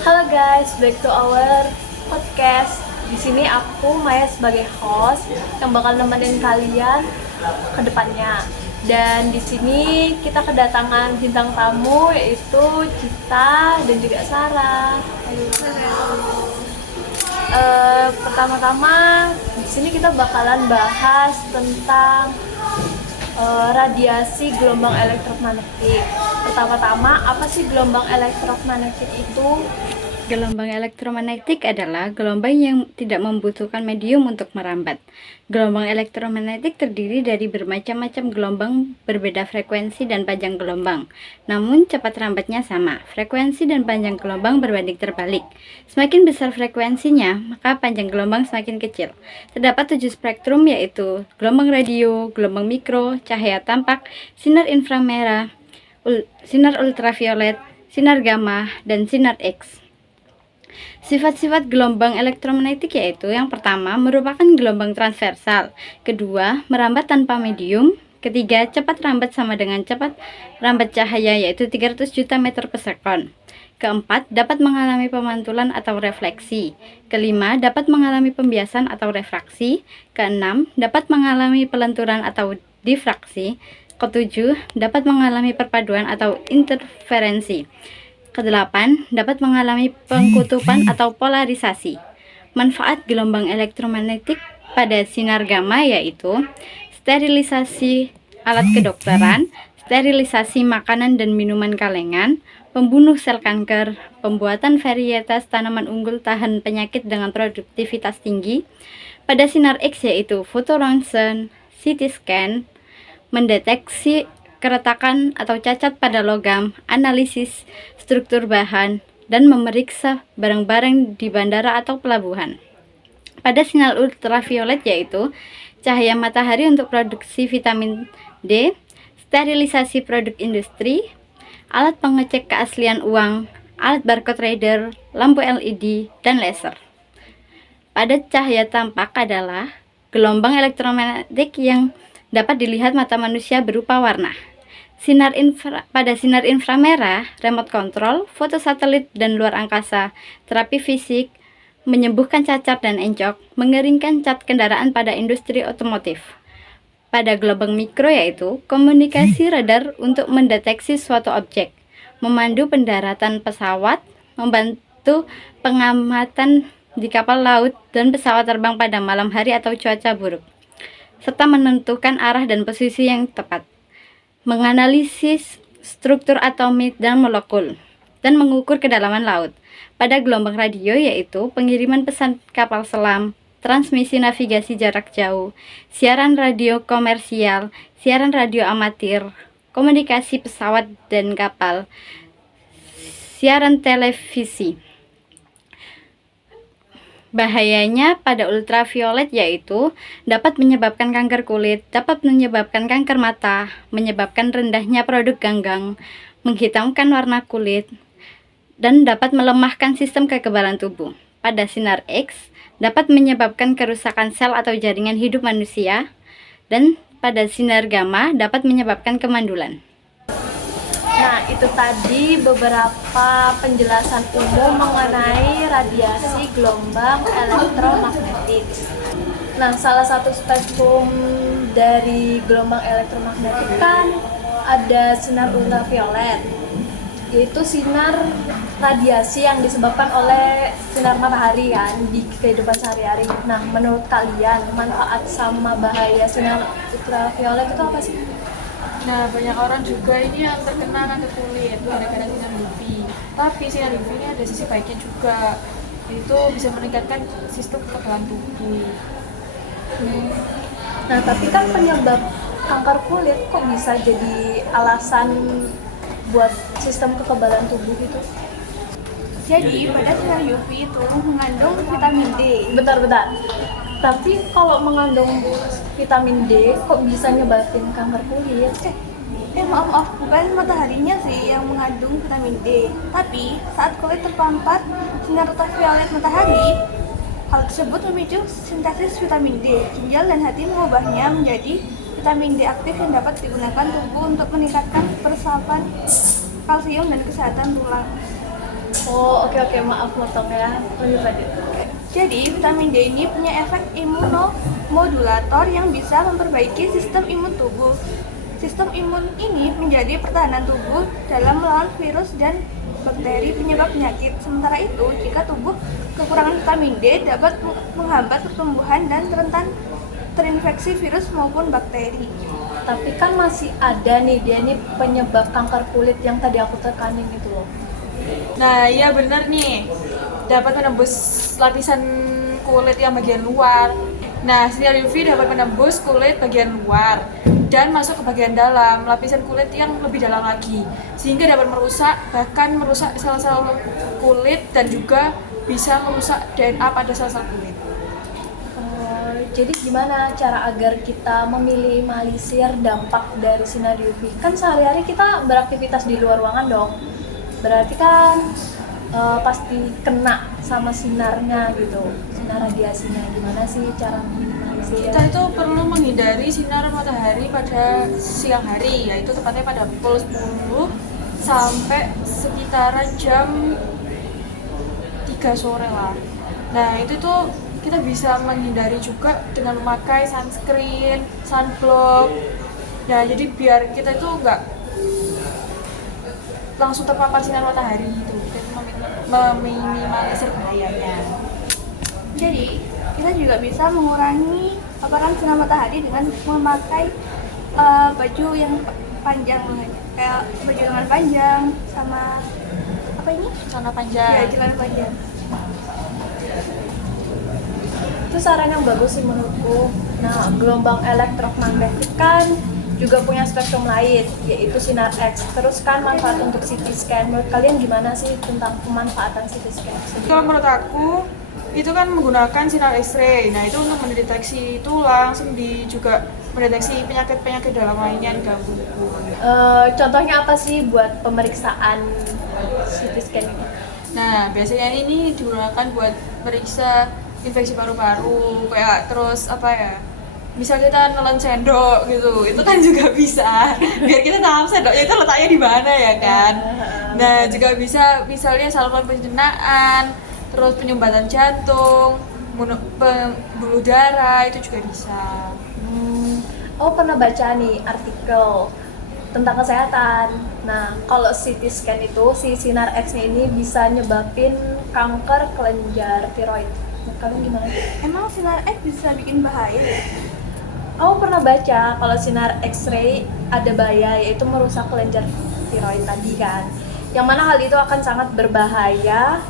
Halo guys, back to our podcast. Di sini aku Maya sebagai host yang bakal nemenin kalian ke depannya. Dan di sini kita kedatangan bintang tamu yaitu Cita dan juga Sarah. Pertama-tama di sini kita bakalan bahas tentang radiasi gelombang elektromagnetik. Pertama-tama, apa sih gelombang elektromagnetik itu? Gelombang elektromagnetik adalah gelombang yang tidak membutuhkan medium untuk merambat. Gelombang elektromagnetik terdiri dari bermacam-macam gelombang berbeda frekuensi dan panjang gelombang. Namun cepat rambatnya sama. Frekuensi dan panjang gelombang berbanding terbalik. Semakin besar frekuensinya, maka panjang gelombang semakin kecil. Terdapat 7 spektrum yaitu gelombang radio, gelombang mikro, cahaya tampak, sinar inframerah, sinar ultraviolet, sinar gamma, dan sinar X. Sifat-sifat gelombang elektromagnetik yaitu yang pertama, merupakan gelombang transversal. Kedua, merambat tanpa medium. Ketiga, cepat rambat sama dengan cepat rambat cahaya yaitu 300 juta meter per sekon. Keempat, dapat mengalami pemantulan atau refleksi. Kelima, dapat mengalami pembiasan atau refraksi. Keenam, dapat mengalami pelenturan atau difraksi. Ketujuh, dapat mengalami perpaduan atau interferensi. Kedelapan, dapat mengalami pengkutupan atau polarisasi. Manfaat gelombang elektromagnetik pada sinar gamma yaitu sterilisasi alat kedokteran, sterilisasi makanan dan minuman kalengan, pembunuh sel kanker, pembuatan varietas tanaman unggul tahan penyakit dengan produktivitas tinggi. Pada sinar X yaitu fotoronsen, CT scan, mendeteksi keretakan atau cacat pada logam, analisis struktur bahan, dan memeriksa barang-barang di bandara atau pelabuhan. Pada sinar ultraviolet yaitu cahaya matahari untuk produksi vitamin D, sterilisasi produk industri, alat pengecek keaslian uang, alat barcode reader, lampu LED, dan laser. Pada cahaya tampak adalah gelombang elektromagnetik yang dapat dilihat mata manusia berupa warna. Pada sinar inframerah, remote control, foto satelit dan luar angkasa, terapi fisik, menyembuhkan cacar dan encok, mengeringkan cat kendaraan pada industri otomotif. Pada gelombang mikro yaitu komunikasi radar untuk mendeteksi suatu objek, memandu pendaratan pesawat, membantu pengamatan di kapal laut dan pesawat terbang pada malam hari atau cuaca buruk, serta menentukan arah dan posisi yang tepat. Menganalisis struktur atomik dan molekul, dan mengukur kedalaman laut. Pada gelombang radio yaitu pengiriman pesan kapal selam, transmisi navigasi jarak jauh, siaran radio komersial, siaran radio amatir, komunikasi pesawat dan kapal, siaran televisi. Bahayanya pada ultraviolet yaitu dapat menyebabkan kanker kulit, dapat menyebabkan kanker mata, menyebabkan rendahnya produk ganggang, menghitamkan warna kulit, dan dapat melemahkan sistem kekebalan tubuh. Pada sinar X dapat menyebabkan kerusakan sel atau jaringan hidup manusia, dan pada sinar gamma dapat menyebabkan kemandulan. Nah, itu tadi beberapa penjelasan umum mengenai radiasi gelombang elektromagnetik. Nah, salah satu spektrum dari gelombang elektromagnetik kan ada sinar ultraviolet, yaitu sinar radiasi yang disebabkan oleh sinar matahari kan di kehidupan sehari-hari. Nah, menurut kalian manfaat sama bahaya sinar ultraviolet itu apa sih? Nah, banyak orang juga ini yang terkena kanker kulit gara-gara sinar UV. Tapi sinar UV ini ada sisi baiknya juga, itu bisa meningkatkan sistem kekebalan tubuh. Nah, tapi kan penyebab kanker kulit kok bisa jadi alasan buat sistem kekebalan tubuh gitu? Jadi, pada sinar UV itu mengandung vitamin D. Bentar. Tapi kalau mengandung vitamin D kok bisa nyebabin kanker kulit? Maaf, bukan mataharinya sih yang mengandung vitamin D. Tapi, saat kulit terpapar sinar ultraviolet matahari, hal tersebut memicu sintesis vitamin D. Ginjal dan hati mengubahnya menjadi vitamin D aktif yang dapat digunakan tubuh untuk meningkatkan peresapan kalsium dan kesehatan tulang. Oh, oke oke, maaf motong ya. Lanjut lanjut. Jadi, vitamin D ini punya efek imunomodulator yang bisa memperbaiki sistem imun tubuh. Sistem imun ini menjadi pertahanan tubuh dalam melawan virus dan bakteri penyebab penyakit. Sementara itu, jika tubuh kekurangan vitamin D dapat menghambat pertumbuhan dan rentan terinfeksi virus maupun bakteri. Tapi kan masih ada nih, dia nih penyebab kanker kulit yang tadi aku tekanin itu loh. Nah, iya bener nih. Dapat menembus lapisan kulit yang bagian luar. Nah, sinar UV dapat menembus kulit bagian luar dan masuk ke bagian dalam, lapisan kulit yang lebih dalam lagi. Sehingga dapat merusak, bahkan merusak sel-sel kulit dan juga bisa merusak DNA pada sel-sel kulit. Jadi gimana cara agar kita meminimalisir dampak dari sinar UV? Kan sehari-hari kita beraktivitas di luar ruangan dong. Berarti kan pasti kena sama sinarnya gitu, sinar radiasinya. Gimana sih cara meminimalisir? Kita itu perlu menghindari sinar matahari pada siang hari, yaitu tepatnya pada pukul 10 sampai sekitaran jam 3 sore lah. Nah, itu tuh kita bisa menghindari juga dengan memakai sunscreen, sunblock. Nah, jadi biar kita itu nggak langsung terpapar sinar matahari itu, kita meminimalisir bahayanya. Jadi, kita juga bisa mengurangi paparan sinar matahari dengan memakai baju yang panjang, kayak baju lengan panjang sama apa ini? Celana Ya, panjang. celana panjang. Itu saran yang bagus sih menurutku. Nah, gelombang elektromagnetik kan juga punya spektrum lain, yaitu sinar X. Terus kan manfaat untuk CT scan. Menurut kalian gimana sih tentang pemanfaatan CT scan? Kalau menurut aku itu kan menggunakan sinar X-ray. Nah, itu untuk mendeteksi tulang, sendi, juga mendeteksi penyakit-penyakit dalam lainnya di dalam tubuh. Contohnya apa sih buat pemeriksaan CT scan ini? Nah, biasanya ini digunakan buat periksa infeksi paru-paru, kayak terus apa ya? Misal kita nelen sendok gitu, itu kan juga bisa. Biar kita tahu sendoknya itu letaknya di mana ya kan. Nah, juga bisa misalnya saluran pencernaan, terus penyumbatan jantung, pembuluh darah itu juga bisa. Oh, pernah baca nih artikel tentang kesehatan. Nah, kalau CT scan itu, si sinar X-nya ini bisa nyebabin kanker kelenjar tiroid. Menurut kalian gimana? Emang sinar X bisa bikin bahaya ya? Aku pernah baca kalau sinar X-ray ada bahaya, yaitu merusak kelenjar tiroid tadi kan. Yang mana hal itu akan sangat berbahaya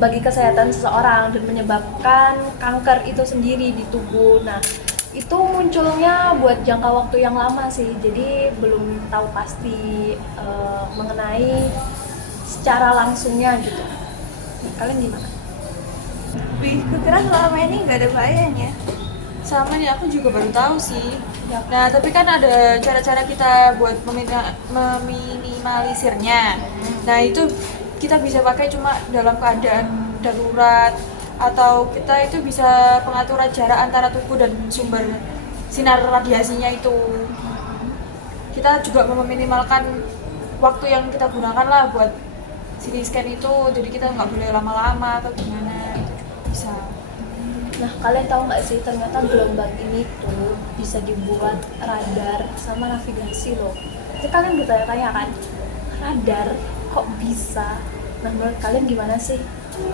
bagi kesehatan seseorang dan menyebabkan kanker itu sendiri di tubuh. Nah, itu munculnya buat jangka waktu yang lama sih, jadi belum tahu pasti mengenai secara langsungnya gitu. Nah, kalian gimana? Wih, kukira selama ini nggak ada bahayanya. Sama nih, aku juga baru tahu sih. Nah, tapi kan ada cara-cara kita buat meminimalisirnya. Nah, itu kita bisa pakai cuma dalam keadaan darurat, atau kita itu bisa pengaturan jarak antara tubuh dan sumber sinar radiasinya itu. Kita juga meminimalkan waktu yang kita gunakan lah buat CT scan itu, jadi kita nggak boleh lama-lama atau gimana, itu juga bisa. Nah, kalian tahu nggak sih ternyata gelombang ini tuh bisa dibuat radar sama navigasi loh. Jadi kalian bertanya-tanya kan, radar kok bisa? Nah, menurut kalian gimana sih?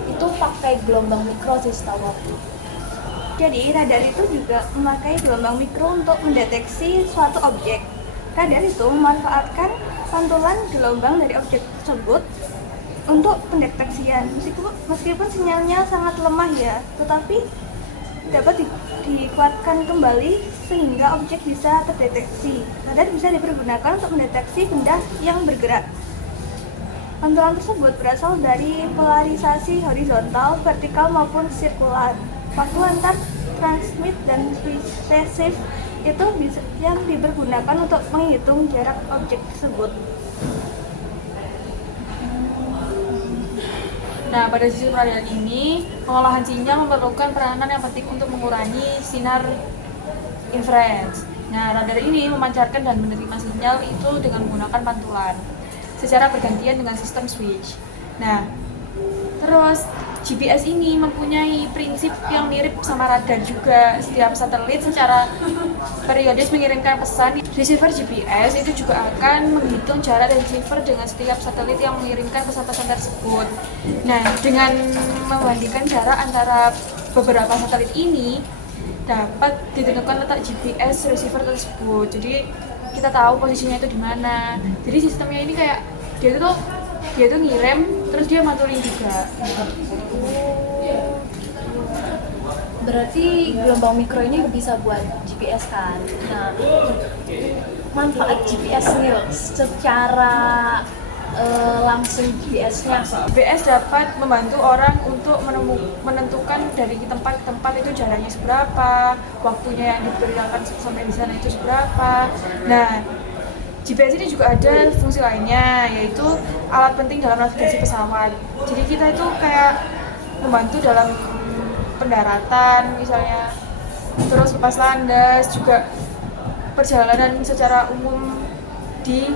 Itu pakai gelombang mikro sih setahu aku. Jadi radar itu juga memakai gelombang mikro untuk mendeteksi suatu objek. Radar itu memanfaatkan pantulan gelombang dari objek tersebut untuk pendeteksian. Meskipun sinyalnya sangat lemah ya, tetapi dapat dikuatkan kembali sehingga objek bisa terdeteksi. Radar bisa dipergunakan untuk mendeteksi benda yang bergerak. Pantulan tersebut berasal dari polarisasi horizontal, vertikal maupun sirkular. Waktu antar transmit dan receive itu bisa yang dipergunakan untuk menghitung jarak objek tersebut. Nah, pada sisi peralihan ini, pengolahan sinyal memerlukan peranan yang penting untuk mengurangi sinar infrared. Nah, radar ini memancarkan dan menerima sinyal itu dengan menggunakan pantulan secara bergantian dengan sistem switch. Nah, terus GPS ini mempunyai prinsip yang mirip sama radar juga. Setiap satelit secara periodis mengirimkan pesan. Receiver GPS itu juga akan menghitung jarak dan receiver dengan setiap satelit yang mengirimkan pesan-pesan tersebut. Nah, dengan membandingkan jarak antara beberapa satelit ini, dapat ditentukan letak GPS receiver tersebut. Jadi kita tahu posisinya itu di mana. Jadi sistemnya ini kayak dia tuh ngirim terus dia mantulin juga. Berarti gelombang mikro ini bisa buat GPS kan? Nah, manfaat GPS nih loh, secara langsung GPS-nya. GPS dapat membantu orang untuk menentukan dari tempat ke tempat itu jaraknya seberapa, waktunya yang diperkirakan sampai di sana itu seberapa. Nah, GPS ini juga ada fungsi lainnya, yaitu alat penting dalam navigasi pesawat. Jadi kita itu kayak membantu dalam pendaratan misalnya, terus lepas landas, juga perjalanan secara umum di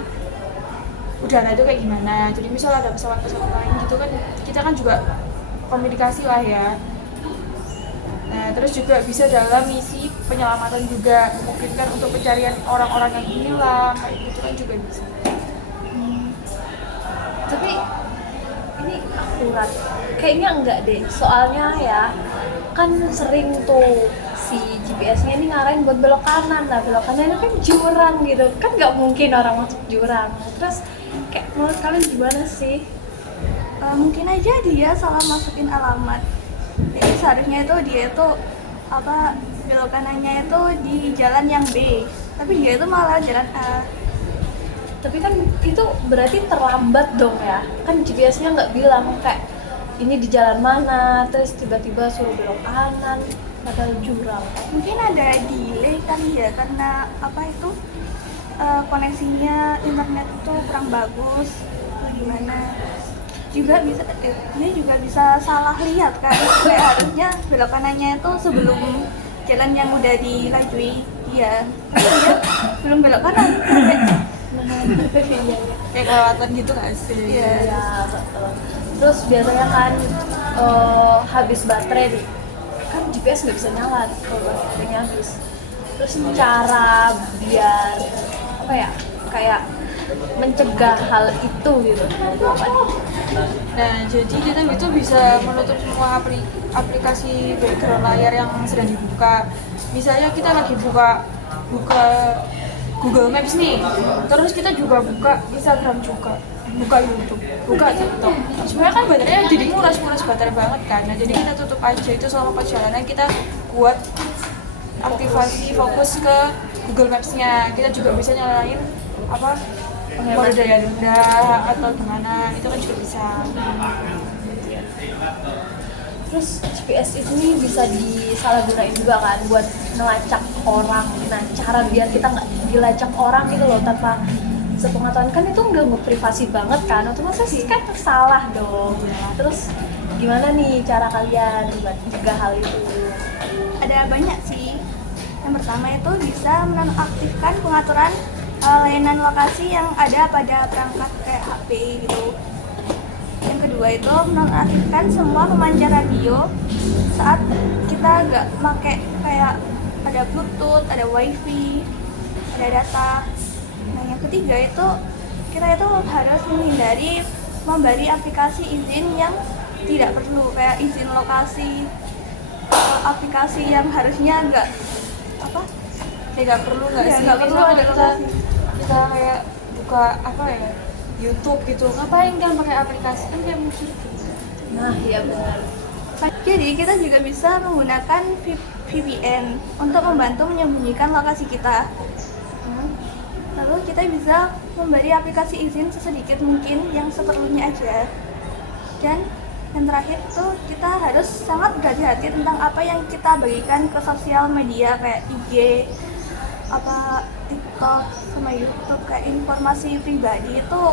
udara itu kayak gimana. Jadi misal ada pesawat-pesawat lain gitu kan, kita kan juga komunikasi lah ya. Nah, terus juga bisa dalam misi penyelamatan juga, memungkinkan untuk pencarian orang-orang yang hilang, kayak gitu kan juga bisa. Tapi ini akurat? Kayaknya enggak deh, soalnya ya kan sering tuh si GPS-nya ini ngarahin buat belok kanan. Nah, belok kanan kan jurang gitu, kan nggak mungkin orang masuk jurang. Terus kayak menurut kalian gimana sih? Mungkin aja dia salah masukin alamat. Jadi seharusnya itu dia itu belok kanannya itu di jalan yang B, tapi dia itu malah jalan A. Tapi kan itu berarti terlambat dong ya, kan GPS-nya nggak bilang kayak ini di jalan mana, terus tiba-tiba suruh belok kanan padahal jurang. Mungkin ada delay kali ya, karena koneksinya internet itu kurang bagus atau gimana. Juga bisa dia juga bisa salah lihat kan, kayak harusnya belok kanannya itu sebelum jalan yang udah dilajui dia, tapi dia belum belok kanan sampai Kayak kelewatan gitu nggak sih? Ya, betul. Terus biasanya kan habis baterai nih, kan GPS nggak bisa nyala kalau baterainya habis. Terus cara biar kayak mencegah hal itu gitu, apa nih? Nah, jadi kita itu bisa menutup semua aplikasi background layar yang sedang dibuka. Misalnya kita lagi buka Google Maps nih, terus kita juga buka Instagram juga, buka YouTube, buka TikTok. Sebenarnya kan baterainya jadi nguras baterai banget kan. Nah, jadi kita tutup aja itu selama perjalanan, kita buat aktivasi fokus ke Google Maps-nya. Kita juga bisa nyalain mode daya rendah atau gimana, itu kan juga bisa. Terus GPS ini bisa disalahgunain juga kan buat ngelacak orang. Nah, cara biar kita nggak dilacak orang gitu loh tanpa sepengetahuan, kan itu nggak privasi banget kan, otomatis kan salah dong. Terus gimana nih cara kalian buat mencegah hal itu? ada banyak sih. Yang pertama itu bisa menonaktifkan pengaturan layanan lokasi yang ada pada perangkat kayak HP gitu. Yang kedua itu menonaktifkan semua pemancar radio saat kita nggak pakai kayak ada Bluetooth, ada WiFi, ada data. Nah, yang ketiga itu kita itu harus menghindari memberi aplikasi izin yang tidak perlu, kayak izin lokasi, aplikasi yang harusnya nggak perlu nggak Ya, sih? nggak perlu Misal ada kita kayak buka YouTube gitu, ngapain kan pakai aplikasi, kan kayak mikir gitu. Nah, iya benar. Jadi kita juga bisa menggunakan VPN untuk membantu menyembunyikan lokasi kita. Lalu kita bisa memberi aplikasi izin sesedikit mungkin yang seperlunya aja. Dan yang terakhir itu kita harus sangat berhati-hati tentang apa yang kita bagikan ke sosial media kayak IG, TikTok, sama YouTube. Kayak informasi pribadi itu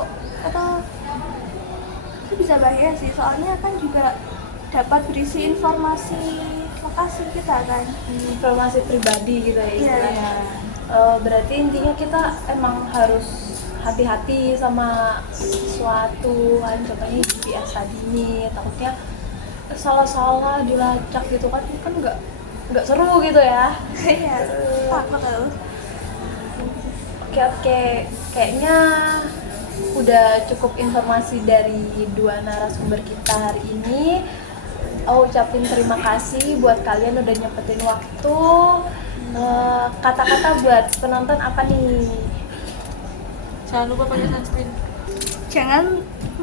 bisa bahaya sih, soalnya kan juga dapat berisi informasi lokasi kita kan. Informasi pribadi gitu ya istilahnya. Berarti intinya kita emang harus hati-hati sama sesuatu kan, contohnya GPS tadi nih, takutnya salah-salah dilacak gitu kan nggak seru gitu ya. Iya, takut aku. Oke, kayaknya udah cukup informasi dari dua narasumber kita hari ini. Aku ucapin terima kasih buat kalian udah nyempetin waktu. Kata-kata buat penonton apa nih? Jangan lupa pakai sunscreen. Jangan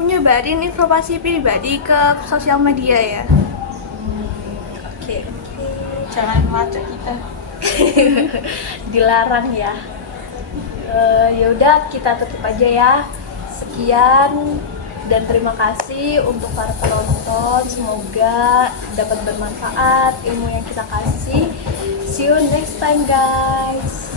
menyebarin informasi pribadi ke sosial media ya. Oke. Jangan melacak kita. Dilarang ya. Yaudah kita tutup aja ya. Sekian dan terima kasih untuk para penonton. Semoga dapat bermanfaat ilmu yang kita kasih. See you next time guys.